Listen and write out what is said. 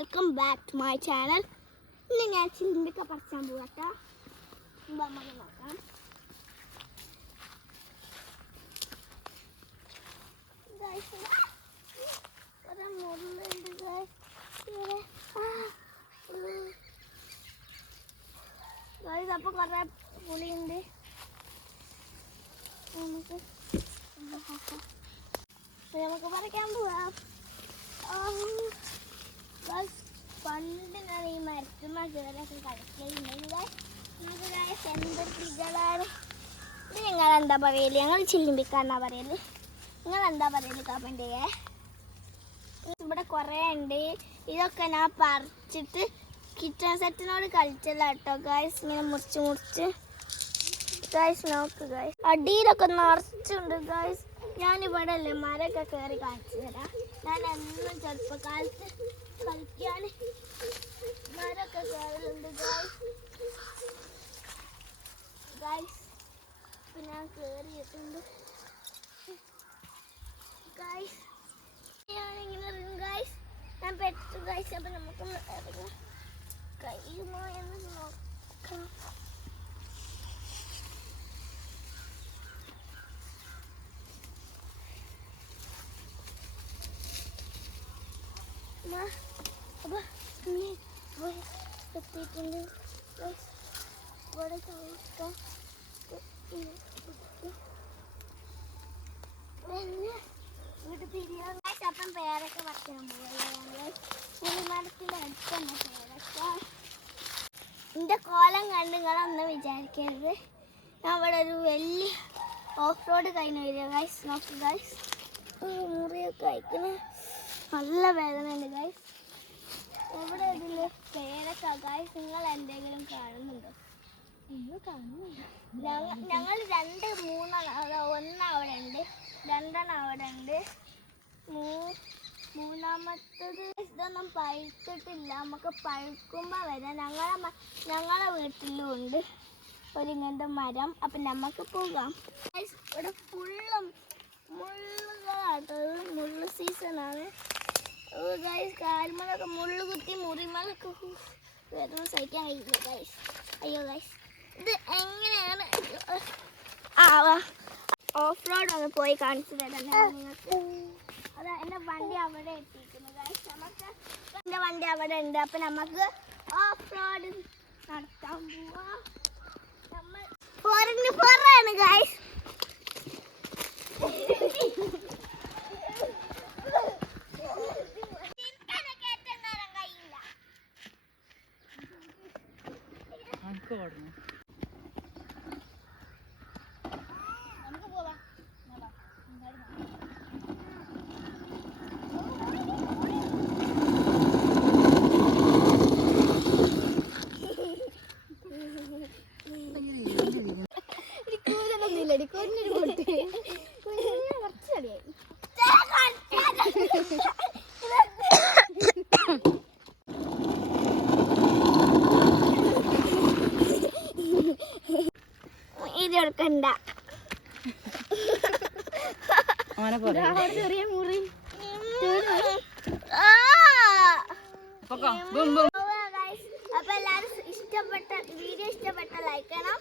Welcome back to my channel. ഇന്ന് ഞാൻ ചില്ലിമ്പൊക്കെ പറിച്ചാൻ പോകട്ടോ. നമുക്ക് നോക്കാം. കുറെ മുള്ളുണ്ട്. അപ്പോൾ കുറെ പുളിയുണ്ട്. നമുക്ക് പറിക്കാൻ പോവാം. പണ്ട് ഞാൻ ഈ മരത്തുമ്മ കയറിയൊക്കെ കളിക്കുന്നുണ്ട്. എന്തൊക്കെയാണ് ഇത്? നിങ്ങൾ എന്താ പറയല്? ഞങ്ങൾ ചില്ലിമ്പിക്കാന്നാ പറയല്. നിങ്ങൾ എന്താ പറയല്? കമന്റ് ചെയ്യേ. ഇവിടെ കുറേ ഉണ്ട്. ഇതൊക്കെ ഞാൻ പറിച്ചിട്ട് കിച്ചൺ സെറ്റിനോട് കളിച്ചല്ല കേട്ടോ ഗായ്സ്. ഇങ്ങനെ മുറിച്ച് ഗായ്സ് നോക്ക് ഗായ്സ്. അടിയിലൊക്കെ നിറച്ചുണ്ട് ഗായ്സ്. ഞാനിവിടെ അല്ലേ മരമൊക്കെ കയറി കാണിച്ചു തരാം. ഞാൻ എന്നും ചെറുപ്പക്കാലത്ത് കളിക്കാൻ മരമൊക്കെ കയറലുണ്ട് ഗായ്സ്. ഇപ്പം ഞാൻ കയറിയിട്ടുണ്ട് ഗായ്സ്. ഞാനിങ്ങനെ ഗായ്സ് ഞാൻ പെട്ടു ഗായ്സ്. അപ്പം നമുക്കൊന്ന് ഇറങ്ങാം. കഴിയുമോ എന്ന് നോക്കാം. എത്തിയിട്ടുണ്ട്. വീട്ടിൽ തിരിയാൻ അപ്പം പേരൊക്കെ പറിക്കാൻ പോവുകയാണ്. പുളിമരത്തിൻ്റെ അടുത്ത് തന്നെ പേരൊക്കെ. എൻ്റെ കോലം കണ്ട് നിങ്ങളൊന്നും വിചാരിക്കരുത്. ഞാൻ ഇവിടെ ഒരു വലിയ ഓഫ് റോഡ് കഴിഞ്ഞ് വരിക ഗൈസ്. നോക്ക് ഗൈസ്, മുറിയൊക്കെ അയക്കണേ. നല്ല വേദനയുണ്ട് ഗൈസ്. എവിടെ ഇതിൽ പേരൊക്കെ ഗൈസ് നിങ്ങൾ എന്തെങ്കിലും കാണുന്നുണ്ടോ? ഞങ്ങൾ 2, 3 ഒന്ന് അവിടെ ഉണ്ട്, 2 അവിടെ ഉണ്ട്, മൂന്നാമത്തത് ഇതൊന്നും പഴുത്തിട്ടില്ല. നമുക്ക് പഴുക്കുമ്പോൾ വരാം. ഞങ്ങളെ വീട്ടിലും ഉണ്ട് ഒരിങ്ങനത്തെ മരം. അപ്പം നമുക്ക് പോകാം. ഇവിടെ ഫുള്ളും മുള്ളുകളാട്ടത്. മുള്ളു സീസണാണ് ഗൈസ്. കാൽമലൊക്കെ മുള്ളു കുത്തി മുറിമലൊക്കെ വേദന സഹിക്കാൻ കഴിയില്ല ഗൈസ്. അയ്യോ ഗൈസ്, ഇത് എങ്ങനെയാണ്? ഓഫ് റോഡ് ഒന്ന് പോയി കാണിച്ചു തരാം നിങ്ങൾക്ക്. അതാ എൻ്റെ വണ്ടി അവിടെ എത്തിക്കുന്നു ഗൈസ്. നമുക്ക് എൻ്റെ വണ്ടി അവിടെ ഉണ്ട്. അപ്പം നമുക്ക് ഓഫ് റോഡ് നടത്താൻ പോവാം. നമ്മൾ പുറമാണ് ഗൈസ്. ഇതെടുക്കണ്ട. ചെറിയ മുറി. അപ്പൊ എല്ലാരും വീഡിയോ ഇഷ്ടപ്പെട്ട ലൈക്ക് ചെയ്യണം.